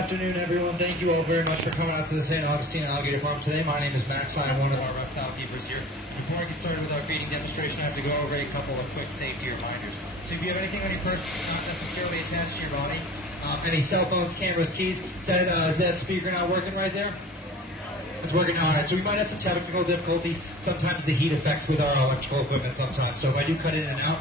Good afternoon, everyone. Thank you all very much for coming out to the St. Augustine Alligator Farm today. My name is Max. I'm one of our reptile keepers here. Before I get started with our feeding demonstration, I have to go over a couple of quick safety reminders. So if you have anything on your person not necessarily attached to your body, any cell phones, cameras, keys, is that speaker not working right there? It's working now. All right, so we might have some technical difficulties. Sometimes the heat affects with our electrical equipment sometimes. So if I do cut in and out,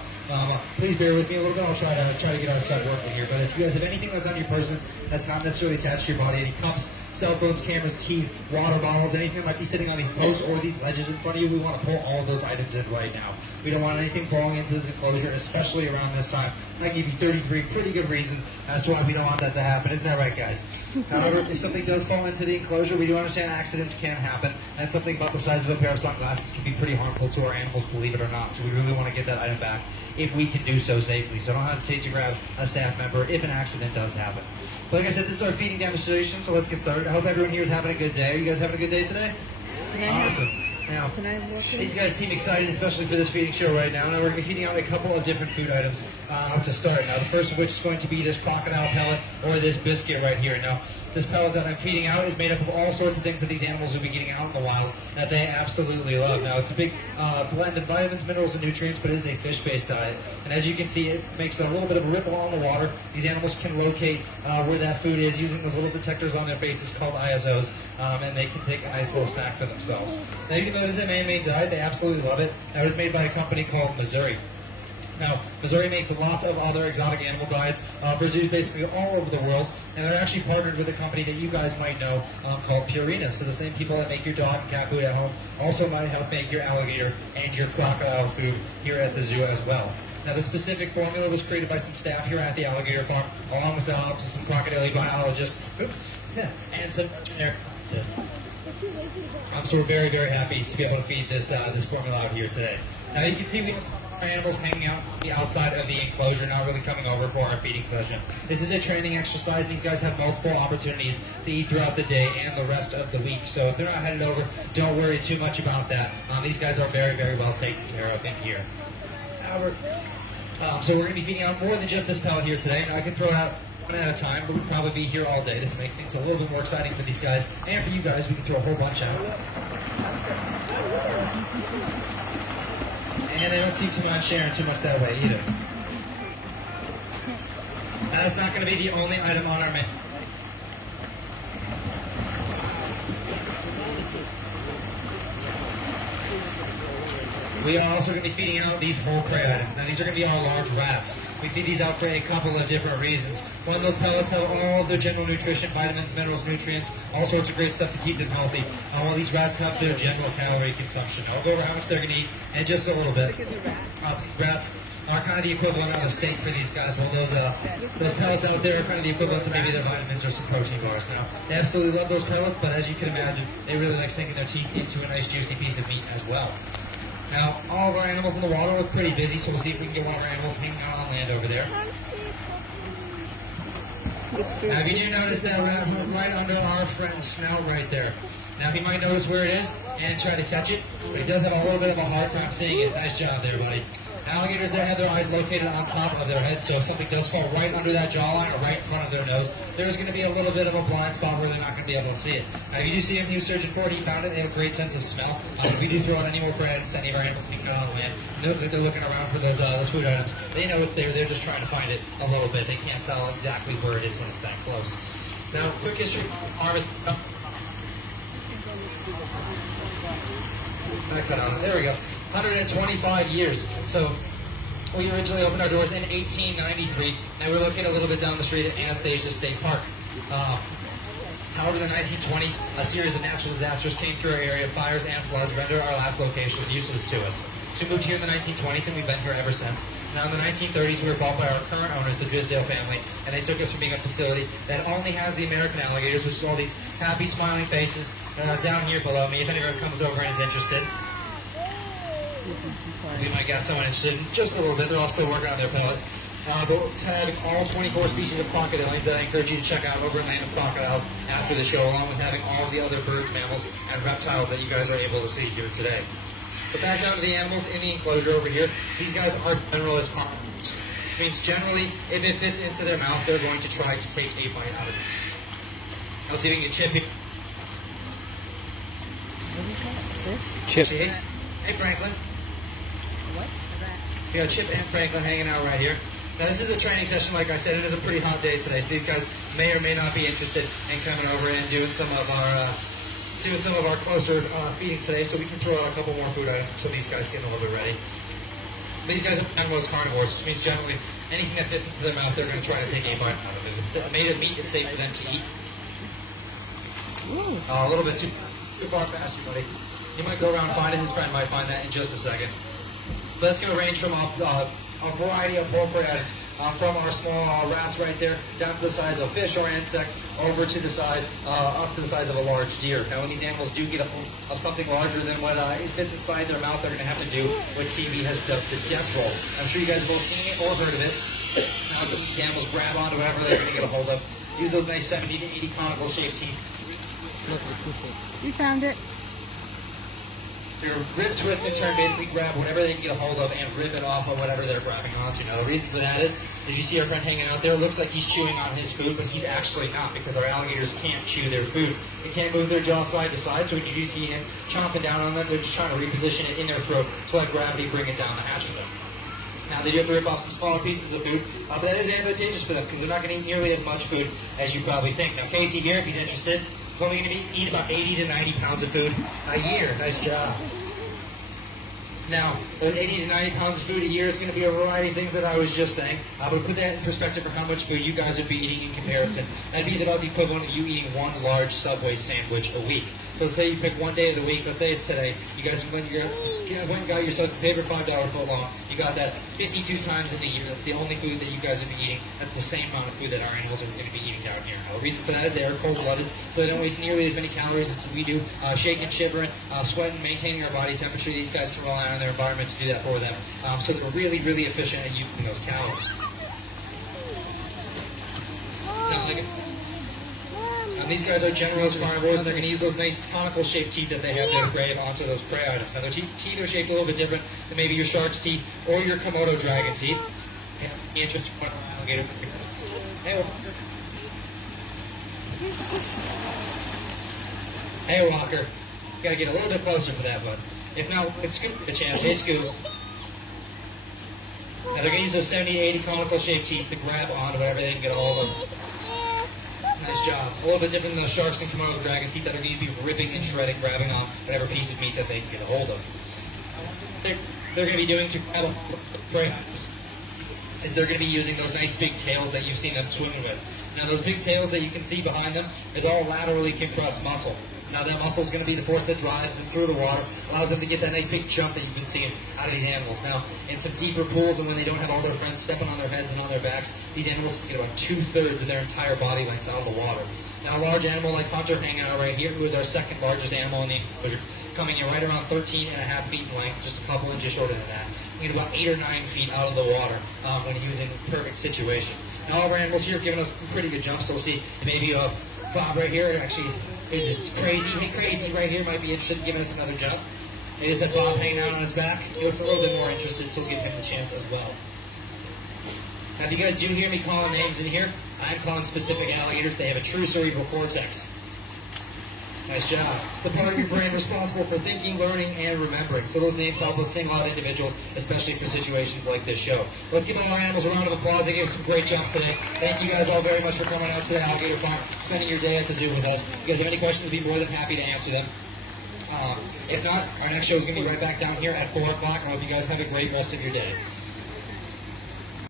please bear with me a little bit. I'll try to get our set working here. But if you guys have anything that's on your person that's not necessarily attached to your body, any cups, cell phones, cameras, keys, water bottles, anything that might be sitting on these posts or these ledges in front of you, we want to pull all of those items in right now. We don't want anything falling into this enclosure, especially around this time. I give you 33 pretty good reasons as to why we don't want that to happen. Isn't that right, guys? However, if something does fall into the enclosure, we do understand accidents can happen, and something about the size of a pair of sunglasses can be pretty harmful to our animals, believe it or not. So we really want to get that item back if we can do so safely. So don't hesitate to grab a staff member if an accident does happen. But like I said, this is our feeding demonstration, so let's get started. I hope everyone here is having a good day. Are you guys having a good day today? Awesome. Now, these guys seem excited, especially for this feeding show right now. Now we're going to be feeding out a couple of different food items to start. Now, the first of which is going to be this crocodile pellet or this biscuit right here. Now, this pellet that I'm feeding out is made up of all sorts of things that these animals will be getting out in the wild that they absolutely love. Now, it's a big blend of vitamins, minerals, and nutrients, but it is a fish-based diet. And as you can see, it makes a little bit of a ripple on the water. These animals can locate where that food is using those little detectors on their faces called ISOs, and they can take a nice little snack for themselves. Now, you can notice a man-made diet. They absolutely love it. That was made by a company called Missouri. Now, Missouri makes lots of other exotic animal diets for zoos basically all over the world, and they're actually partnered with a company that you guys might know called Purina. So the same people that make your dog and cat food at home also might help make your alligator and your crocodile food here at the zoo as well. Now, the specific formula was created by some staff here at the alligator farm, along with some crocodile biologists and some therapists. So we're very, very happy to be able to feed this formula out here today. Now, you can see we have our animals hanging out on the outside of the enclosure, not really coming over for our feeding session. This is a training exercise. These guys have multiple opportunities to eat throughout the day and the rest of the week. So if they're not headed over, don't worry too much about that. These guys are very, very well taken care of in here. So we're going to be feeding out more than just this pellet here today. Now, I can throw it out one at a time, but we'll probably be here all day. This will make things a little bit more exciting for these guys. And for you guys, we can throw a whole bunch out. And they don't seem to mind sharing too much that way either. That's not going to be the only item on our menu. We are also going to be feeding out these whole prey items. Now, these are going to be our large rats. We feed these out for a couple of different reasons. One, those pellets have all of their general nutrition, vitamins, minerals, nutrients, all sorts of great stuff to keep them healthy. While these rats have their general calorie consumption. I'll go over how much they're going to eat in just a little bit. These rats are kind of the equivalent of a steak for these guys. Well, those pellets out there are kind of the equivalent of maybe their vitamins or some protein bars. Now, they absolutely love those pellets, but as you can imagine, they really like sinking their teeth into a nice juicy piece of meat as well. Now, all of our animals in the water look pretty busy, so we'll see if we can get one of our animals hanging out on land over there. Now, if you do notice that right under our friend's snout right there. Now, he might notice where it is and try to catch it, but he does have a little bit of a hard time seeing it. Nice job there, buddy. Alligators that have their eyes located on top of their head, so if something does fall right under that jawline or right in front of their nose, there's going to be a little bit of a blind spot where they're not going to be able to see it. Now, if you do see him use surgeon for it, he found it. They have a great sense of smell. If we do throw out any more bread, any of our animals being out on land, they're looking around for those food items. They know it's there. They're just trying to find it a little bit. They can't tell exactly where it is when it's that close. Now, quick history harvest. I cut on it. There we go. 125 years. So we originally opened our doors in 1893, and we're located a little bit down the street at Anastasia State Park. However, in the 1920s, a series of natural disasters came through our area. Fires and floods rendered our last location useless to us. So we moved here in the 1920s, and we've been here ever since. Now, in the 1930s, we were bought by our current owners, the Drisdale family, and they took us from being a facility that only has the American alligators, which is all these happy, smiling faces down here below me. If anyone comes over and is interested, we might get someone interested in just a little bit. They're all still working on their pellet. But having all 24 species of crocodilians that I encourage you to check out over in Land of Crocodiles after the show, along with having all the other birds, mammals, and reptiles that you guys are able to see here today. But back down to the animals in the enclosure over here. These guys are generalist carnivores. It means generally, if it fits into their mouth, they're going to try to take a bite out of it. Let's see if we can get Chip here. Chip. Chase. Hey, Franklin. What? We got Chip and Franklin hanging out right here. Now, this is a training session. Like I said, it is a pretty hot day today, so these guys may or may not be interested in coming over and doing some of our closer feedings today, so we can throw out a couple more food items until these guys get a little bit ready. These guys are most carnivores, which means generally anything that fits into their mouth, they're going to try to take a bite out of it. Made of meat, it's safe for them to eat. A little bit too far past you, buddy. You might go around and find it. His friend might find that in just a second. But it's going to range from a variety of poultry items, from our small rats right there, down to the size of fish or insect, over to the size, up to the size of a large deer. Now, when these animals do get a hold of something larger than what it fits inside their mouth, they're going to have to do what TV has dubbed the death roll. I'm sure you guys have both seen it or heard of it. Now, the animals grab onto whatever they're going to get a hold of. Use those nice 70 to 80 conical shaped teeth. You found it. They're rib, twist, and turn, basically grab whatever they can get a hold of and rip it off of whatever they're grabbing onto. Now, the reason for that is, if you see our friend hanging out there, it looks like he's chewing on his food, but he's actually not, because our alligators can't chew their food. They can't move their jaw side to side, so when you do see him chomping down on them, they're just trying to reposition it in their throat to let gravity bring it down the hatch for them. Now, they do have to rip off some smaller pieces of food, but that is advantageous for them, because they're not going to eat nearly as much food as you probably think. Now, Casey here, if he's interested, is only going to eat about 80 to 90 pounds of food a year. Nice job. Now, those 80 to 90 pounds of food a year is going to be a variety of things that I was just saying. But put that in perspective for how much food you guys would be eating in comparison. That'd be about the equivalent of you eating one large Subway sandwich a week. So let's say you pick one day of the week, let's say it's today, you guys went and got yourself a favorite $5 footlong, you got that 52 times in the year. That's the only food that you guys would be eating. That's the same amount of food that our animals are going to be eating down here. Now, the reason for that is they are cold-blooded, so they don't waste nearly as many calories as we do. Shaking, shivering, sweating, maintaining our body temperature. These guys can rely on their environment to do that for them. So they're really, really efficient at using those calories. These guys are generalist carnivores, and they're going to use those nice conical-shaped teeth that they have there to grab onto those prey items. Now, their teeth are shaped a little bit different than maybe your shark's teeth or your Komodo dragon teeth. Interesting alligator. Hey, Walker. Got to get a little bit closer for that one. If not, it's Scoop a chance. Hey, Scoop. Now, they're going to use those 70 to 80 conical-shaped teeth to grab onto whatever they can get a hold of. Nice job. A little bit different than the sharks and Komodo dragon teeth that are going to be ripping and shredding, grabbing off whatever piece of meat that they can get a hold of. They're going to be doing to grab prey is they're going to be using those nice big tails that you've seen them swimming with. Now, those big tails that you can see behind them is all laterally compressed muscle. Now, that muscle is going to be the force that drives them through the water, allows them to get that nice big jump that you've been seeing out of these animals. Now, in some deeper pools and when they don't have all their friends stepping on their heads and on their backs, these animals can get about 2/3 of their entire body length out of the water. Now, a large animal like Hunter hanging out right here, who is our second largest animal in the enclosure, coming in right around 13.5 feet in length, just a couple inches shorter than that. We get about 8 or 9 feet out of the water when he was in a perfect situation. Now, all our animals here are giving us pretty good jumps, so we'll see maybe Bob right here actually is this crazy. Hey, crazy right here might be interested in giving us another jump. Maybe it's that Bob hanging out on his back. He looks a little bit more interested, so we'll give him a chance as well. Now, if you guys do hear me calling names in here, I'm calling specific alligators. They have a true cerebral cortex. Nice job. It's the part of your brain responsible for thinking, learning, and remembering. So those names help us single out individuals, especially for situations like this show. Let's give all our animals a round of applause. They gave some great jumps today. Thank you guys all very much for coming out to the alligator farm, spending your day at the zoo with us. If you guys have any questions, we'd be more than happy to answer them. If not, our next show is going to be right back down here at 4 o'clock. I hope you guys have a great rest of your day.